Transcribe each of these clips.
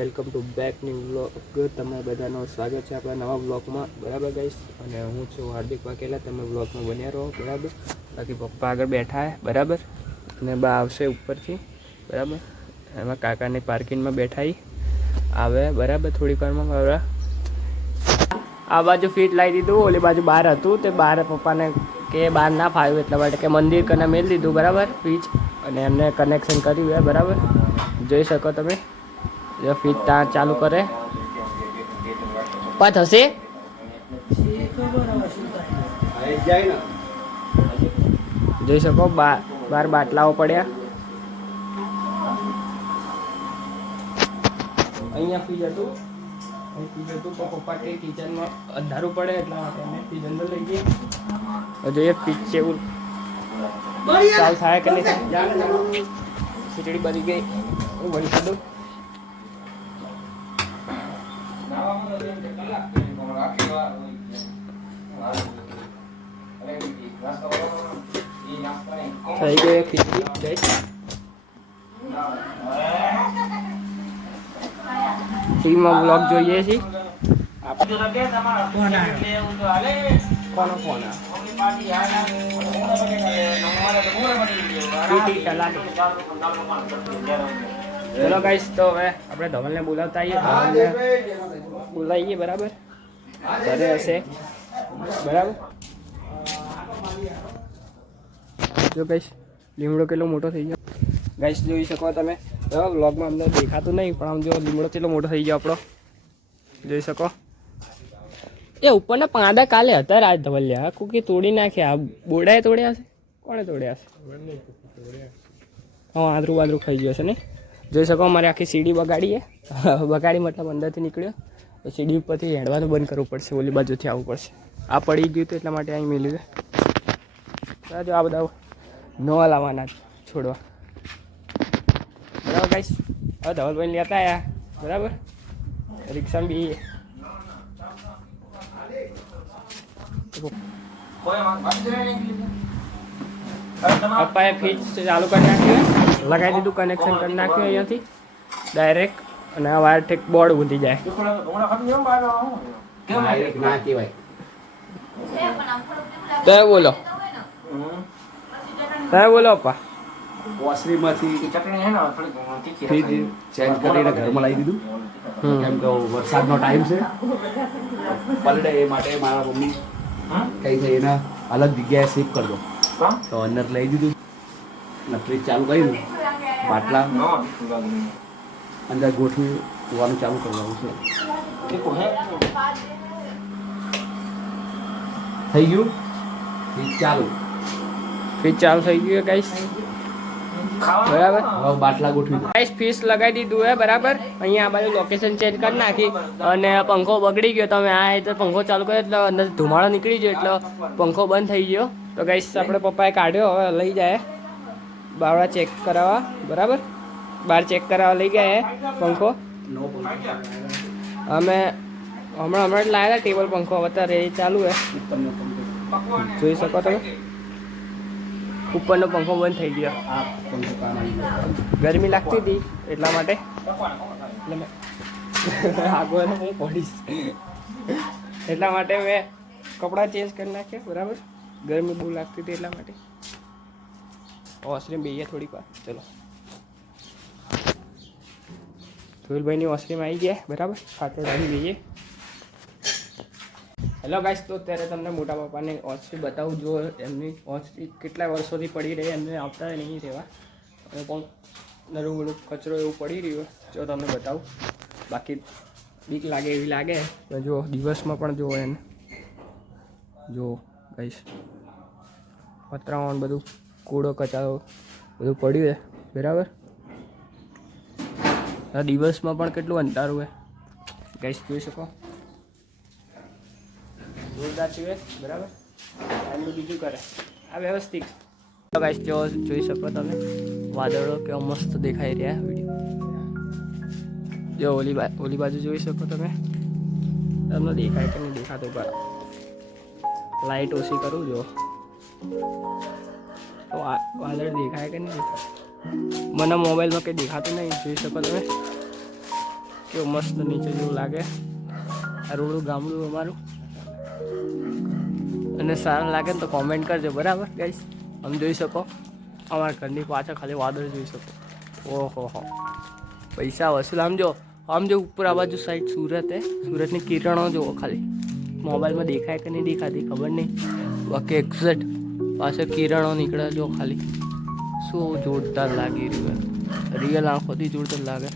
Welcome to back new vlog. તમે બધાનું સ્વાગત છે આપણા નવા વ્લોગમાં, બરાબર ગાઈસ. અને હું છું હાર્દિક વાઘેલા. તમે વ્લોગમાં બન્યા રહો, બરાબર. બાકી પપ્પા આગળ બેઠા છે, બરાબર. અને બા આવશે ઉપરથી, બરાબર. એમાં કાકાની પાર્કિંગમાં બેઠા આવે, બરાબર. થોડીક વારમાં બરાબર. આ બાજુ ફીટ લાવી દીધું, ઓલી બાજુ બહાર હતું, તે બહાર પપ્પાને કે બહાર ના ફાવ્યું એટલા માટે કે મંદિર કને મેળ દીધું, બરાબર. ફીચ અને એમને કનેક્શન કર્યું છે, બરાબર. જોઈ શકો તમે. જો ફીટ ત્યાં ચાલુ કરે પાછ હશે જોઈ શકો. બાર બાટલાઓ પડ્યા અહીંયા. ફીજ હતું પપ્પા કે કિચનમાં અંધારું પડે એટલા માટે અમે ફીજ અંદર લઈ ગઈએ. જોઈએ ફીજ છે એવું ચાલ થાય કે નહીં. ખીચડી બની ગઈ, હું બની ખાધું. થઈ ગઈ ખીચડી ગઈ. ટીવીમાં બ્લોગ જોઈએ છીએ. કોનો ફોન ચલો ગાઈસ, તો હવે આપણે ધવલને બોલાવતા આવીએ. બોલાવીએ, બરાબર. ઘરે હશે, બરાબર. જો ગાઈસ લીમડો કેટલો મોટો થઈ ગયો. ગાઈસ જોઈ શકો તમે. વ્લોગમાં અમને દેખાતું નહીં, પણ આમ જો લીમડો કેટલો મોટો થઈ ગયો આપણો, જોઈ શકો. એ ઉપરના પાંદા કાલે હતા રાજ ધવલ્યા કુકી તોડી નાખ્યા. બોડાએ તોડ્યા છે, કોણે તોડ્યા છે? હા, આદરું બાદરું ખાઈ ગયો છે ને. જોઈ શકો અમારે આખી સીડી બગાડીએ. બગાડી મતલબ અંદરથી નીકળ્યો તો સીડી ઉપરથી હેડવાનું બંધ કરવું પડશે, ઓલી બાજુથી આવવું પડશે. આ પડી ગયું હતું એટલા માટે અહીં મેળ્યું છે. જો આ બધા ન લાવવાના છોડવા, બરાબર ગાઈસ. હવે ધવલભાઈ લેતા આવ્યા, બરાબર. રિક્ષામાં બી પપ્પાએ ફીજ ચાલુ કરી નાખ્યું, લગાવી દીધું, કનેક્શન કરી નાખ્યું અહીંયાથી ડાયરેક્ટ. અને આ વાયર ઠેક બોર્ડ ઉધી જાય. તમે બોલો, તમે બોલો પપ્પા. ઓસરીમાંથી ફ્રીજ ચેન્જ કરીને ઘરમાં લાવી દીધું, કેમ કે વરસાદનો ટાઈમ છે, પલડે એ માટે મારા મમ્મી કઈ છે એને અલગ જગ્યાએ શિફ્ટ કરી દો, તો અંદર લઈ દીધું. અને ફ્રીજ ચાલુ કર્યું, બાટલા અંદર ગોઠવી હોવાનું ચાલુ કરવાનું છે. થઈ ગયું ફ્રીજ ચાલુ. ફ્રીજ ચાલુ થઈ ગયું ગાઈસ, બરાબર. હવે બાટલા ગોઠવી દો ગાઈસ. ફીસ લગાવી દીધું હે, બરાબર. અહીંયા આ બાજુ લોકેશન ચેન્જ કરી નાખી અને પંખો બગડી ગયો. તમે આ તો પંખો ચાલુ કર્યો એટલે અંદર ધુમાડો નીકળી ગયો એટલે પંખો બંધ થઈ ગયો. તો ગાઈસ આપણે પપ્પાએ કાઢ્યો, હવે લઈ જાય બાવડા ચેક કરાવવા, બરાબર. બહાર ચેક કરાવવા લઈ ગયા પંખો. અમે હમણાં જ લાવ્યા ટેબલ પંખો, અત્યારે એ ચાલુ હે, જોઈ શકો તમે. ઉપરનો પંખો બંધ થઈ ગયો, ગરમી લાગતી હતી એટલા માટે. આગળ હું પડીશ એટલા માટે મેં કપડાં ચેન્જ કરી નાખ્યા, બરાબર. ગરમી બહુ લાગતી હતી એટલા માટે. વોશરૂમ બેહીએ થોડીક વાર. ચલો, ધોલભાઈની વોશરૂમ આવી ગયા, બરાબર. સાથે રહી બેહીએ. હેલો ગાઈસ, તો અત્યારે તમને મોટા પપ્પાને ઓછરી બતાવું. જો એમની ઓછરી કેટલા વર્ષોથી પડી રહી, એમને આવતા નહીં રહેવા. અને પણ નરું મોડું કચરો એવું પડી રહ્યું, જો તમને બતાવું. બાકી બીક લાગે એવી લાગે તો જો દિવસમાં પણ જુઓ એને, જો ગાઈસ પતરાવણ બધું કૂડો કચારો બધું પડ્યું છે, બરાબર. દિવસમાં પણ કેટલું અંધારું હોય ગાઈસ, જોઈ શકો. જોરદાર છે, બરાબર. એમનું બીજું કરે આ વ્યવસ્થિત. ગાઈસ જો જોઈ શકો તમે, વાદળો કેવા મસ્ત દેખાઈ રહ્યા. વિડીયો જો ઓલી બાજુ જોઈ શકો તમે. તમને દેખાય કે નહીં દેખાતું? પર લાઇટ ઓછી કરું જો તો વાદળ દેખાય કે નહીં દેખાય? મને મોબાઈલમાં કંઈ દેખાતું નહીં, જોઈ શકો તમે. કેવું મસ્ત નીચે જેવું લાગે આ રોડું ગામડું અમારું. અને સારા લાગે ને તો કોમેન્ટ કરજો બરાબર ગાઈસ. આમ જોઈ શકો અમારા ઘરની પાછળ ખાલી વાદળ જોઈ શકો. ઓહો હો પૈસા વસૂલ. આમ જો ઉપર આ બાજુ સાઈડ સુરત હે. સુરતની કિરણો જુઓ ખાલી. મોબાઈલમાં દેખાય કે નહીં દેખાતી ખબર નહીં, બાકી એક્ઝેક્ટ પાછળ કિરણો નીકળે જો ખાલી. શું જોરદાર લાગી રહ્યું રિયલ આંખોથી જોરદાર લાગે.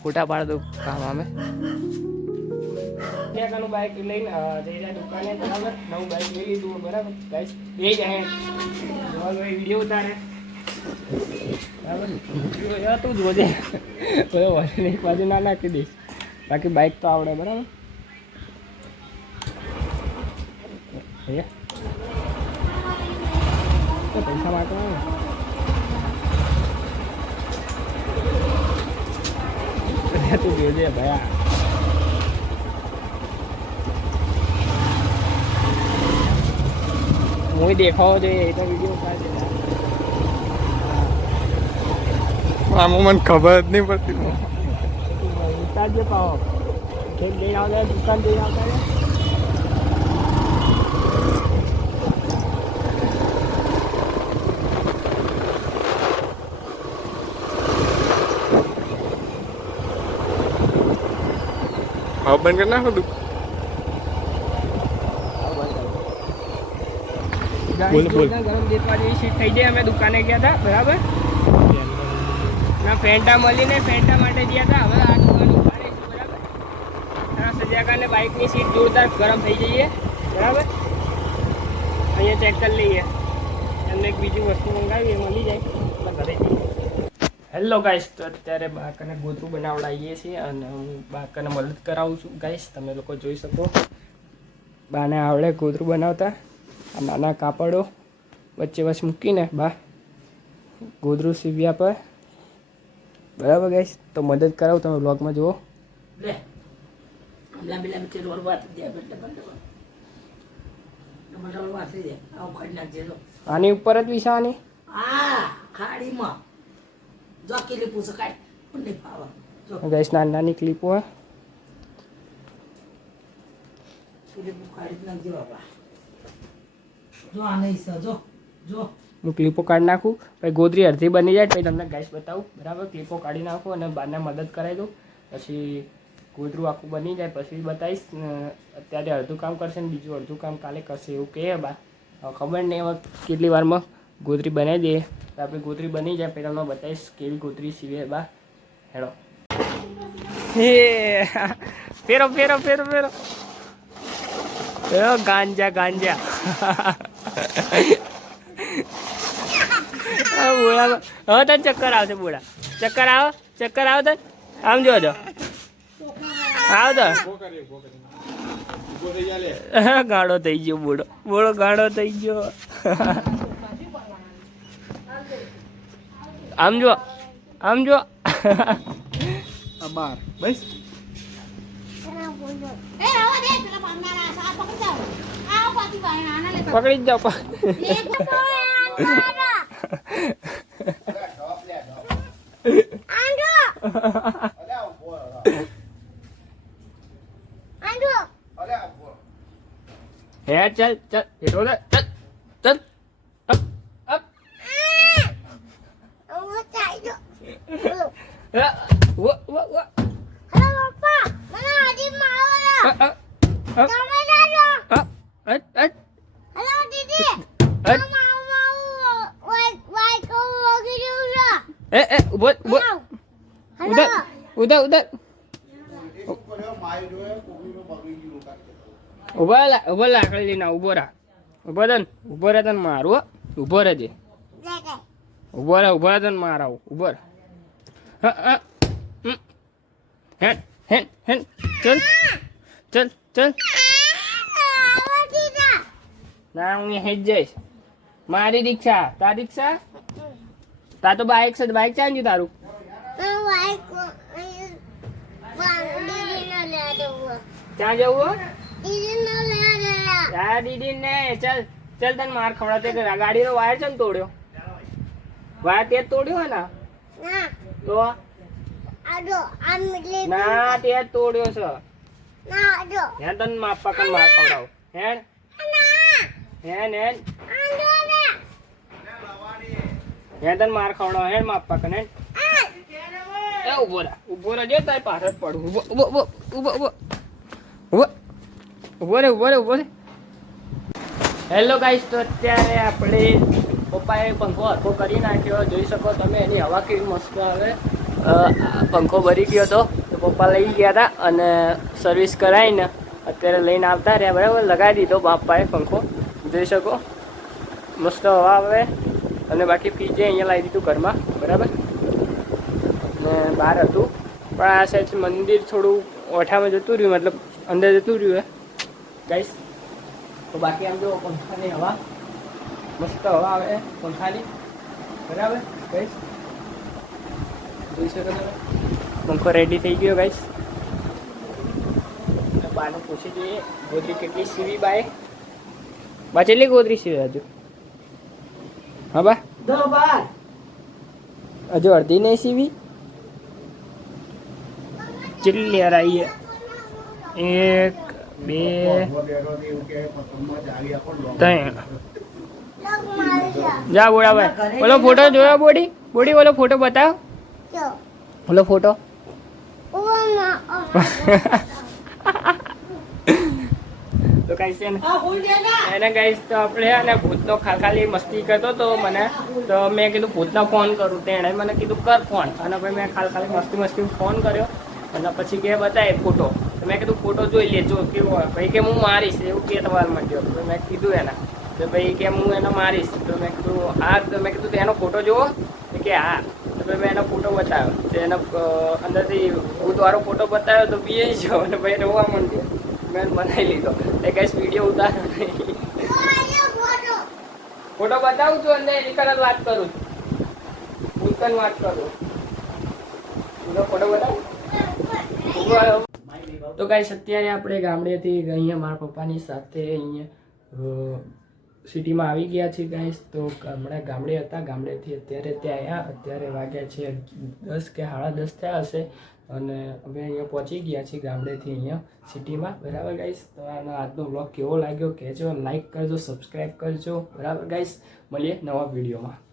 ફોટા પાડ દો કામ અમે. ત્યાંનું બાઇક લઈને જઈ જાય દુકાને બરાબર. નવું બાઇક લઈ લીધું બરાબર ગાઈસ. એ જાય વિડીયો ઉતારે બરાબર. તું જોજે નહીં બાજુ ના નાખી દઈશ. બાકી બાઇક તો આવડે બરાબર. તો પૈસા માગવા તું જોજે ભયા. હું દેખાવો જોઈએ એ તો વિડીયો ઉતારજે. આમાં મને ખબર જ નહીં પડતી. ઉતારજે પાવો ખેત જઈને આવતા દુકાન જઈને આવતા. હવે બંધ કરી નાખો તું. ગરમ દેખવા જેવી સીટ થઈ જાય. અમે દુકાને ગયા હતા બરાબર. ફેન્ટા મળીને ફેન્ટા માટે ગયા હતા. હવે આ દુકાન ઉભા રહીશું બરાબર. સજાકાને બાઇકની સીટ જોરદાર ગરમ થઈ જઈએ બરાબર. અહીંયા ચેક કરી લઈએ. એમને એક બીજી વસ્તુ મંગાવી એ મળી જાય એટલે ઘરે જઈએ. હેલો ગાઈસ, તો અત્યારે બાકને ગોતરું બનાવડાવીએ છીએ અને હું બાકને મદદ કરાવું છું ગાઈસ. તમે લોકો જોઈ શકો બાને આવડે ગોતરું બનાવતા. આ નાના કાપડો વચ્ચે મૂકીને બા ગોદરું સીવ્યા પર બરાબર ગાઈસ. તો મદદ કરાવું, તમે બ્લોગમાં જુઓ. આની ઉપર જ વિસાવાની ગાઈસ. નાની નાની ક્લિપો હું ક્લિપો કાઢી નાખું પછી ગોદરી અડધી બની જાય પછી તમને ગાઈસ બતાવું બરાબર. ક્લિપો કાઢી નાખું અને બારને મદદ કરાવી દઉં. પછી ગોદરું આખું બની જાય પછી બતાવીશ. અત્યારે અડધું કામ કરશે ને બીજું અડધું કામ કાલે કરશે એવું કહે બા. ખબર નહીં હવે કેટલી વારમાં ગોદરી બનાવી દઈએ. તો આપણી ગોદરી બની જાય પછી તમને બતાવીશ કેવી ગોદરી સીવે બા. હેડો ફેરો ફેરો ફેરો ફેરો ગાંજા ગાંજા. બોલા હવે તને ચક્કર આવશે બોલા. ચક્કર આવો ચક્કર આવો તને. આમ જોજો આવ તો ગાળો થઈ ગયો બોડો. બોડો ગાળો થઈ ગયો. આમ જો આમ જો. બાર બસ પકડી જ જાઓ. હે ચલ ચલ હેઠો દે ચલ ચલ અપ અપ. વો વો વો. હેલો પપ્પા, મને આજી મારવાના. તમે જાજો. અટ અટ. હેલો દીદી. અટ. વાય કો વગી જોજો. એ ઉભો ઉભો. ઉધર ઉધર ઉધર. ઉભો લાકડી લઈને ઉભો રા. ઉભો રહે ઉભો રહે તને મારું. ઉભો રહેજે. ઉભો રહે તને મારાવું. ઉભો રહે. હેડ હેડ હેડ. ચલ ચલ ચલ. ના હું હેડ જઈશ. મારી રિક્ષા તારી રિક્ષા. તા તો બાઇક છે. બાઇક ચાંજ્યું તારું. ક્યાં જવું? દીદી ને ચલ ચલ તને માર ખવડાવતે ગાડીનો વાયર છે ને તોડ્યો. વાળ તે તોડ્યો હે ને ના તો આડો આમ એટલે ના તે તોડ્યો છે ના આડો હે તન માપ પકડ માર ખવડાવ હેણ ના હેણ આડો ના હે તન માર ખવડાવ હેણ માપ પકડ હેણ એ ઉભો રહે જે તારી પાછળ પડું ઉભો રે હેલો ગાઈસ તો અત્યારે આપણે પપ્પાએ પંખો હરખો કરી નાખ્યો જોઈ શકો તમે એની હવા કેવી મસ્ત આવે પંખો ભરી ગયો હતો તો પપ્પા લઈ ગયા હતા અને સર્વિસ કરાવીને અત્યારે લઈને આવતા રહ્યા બરાબર લગાવી દીધો પપ્પાએ પંખો જોઈ શકો મસ્ત હવા આવે અને બાકી ફ્રીજે અહીંયા લાવી દીધું ઘરમાં બરાબર ને બહાર હતું પણ આ સાઈડ મંદિર થોડું ઓઠામાં જતું રહ્યું મતલબ અંદર જતું રહ્યું ગાઈસ તો બાકી આમ જો પંખાની હવા મસ્ત હવા આવે પંખાની બરાબર ગાઈસ જોઈ શકો તમે પંખો રેડી થઈ ગયો ગાઈસ તો બાને પૂછી જોઈએ ગોદરી કેટલી સીવી બાય બા કેટલી ગોદરી સીવી હજુ હા બા હજુ અડધી નહીં સીવી કેટલી લેર આવી એક બે ત્રણ જા બોડા ભાઈ બોલો ફોટો જોયો બોડી બોલો ફોટો બતાવો જો બોલો ફોટો તો કઈ છે ને એને કહીશ તો આપણે અને ભૂતનો ખાલી મસ્તી કરતો તો મને તો મેં કીધું ભૂતને ફોન કરું તેણે મને કીધું કર ફોન અને પછી મેં ખાલી મસ્તી ફોન કર્યો અને પછી કે બતાવે ફોટો તો મેં કીધું ફોટો જોઈ લેજો કેવો હોય ભાઈ કે હું મારીશ એવું કે તમારે માંડ્યો તો મેં કીધું એના તો ભાઈ કે હું એને મારીશ તો મેં કીધું હા તો મેં કીધું એનો ફોટો જોવો કે હા તો ભાઈ મેં એનો ફોટો બતાવ્યો તો એનો અંદરથી ભૂતવાળો ફોટો બતાવ્યો તો બી જાઓ અને ભાઈ રોવા માંડ્યો મેં બનાવી લીધો એ કઈ વિડીયો ઉતારો નહીં ફોટો બતાવું છું અને એની કરત વાત કરું ભૂતન વાત કરું ફોટો બતાવું તો ગાઈસ અત્યારે આપણે ગામડેથી અહીંયા મારા પપ્પાની સાથે અહીંયા સિટીમાં આવી ગયા છીએ ગાઈસ તો હમણાં ગામડે હતા ગામડેથી અત્યારે ત્યાં આવ્યા અત્યારે વાગ્યા છે 10 કે 10:30 થયા હશે અને હવે અહીંયા પહોંચી ગયા છીએ ગામડેથી અહીંયા સિટીમાં બરાબર ગાઈસ તો આજનો બ્લોગ કેવો લાગ્યો કહેજો લાઈક કરજો સબસ્ક્રાઈબ કરજો બરાબર ગાઈસ મળીએ નવા વિડીયોમાં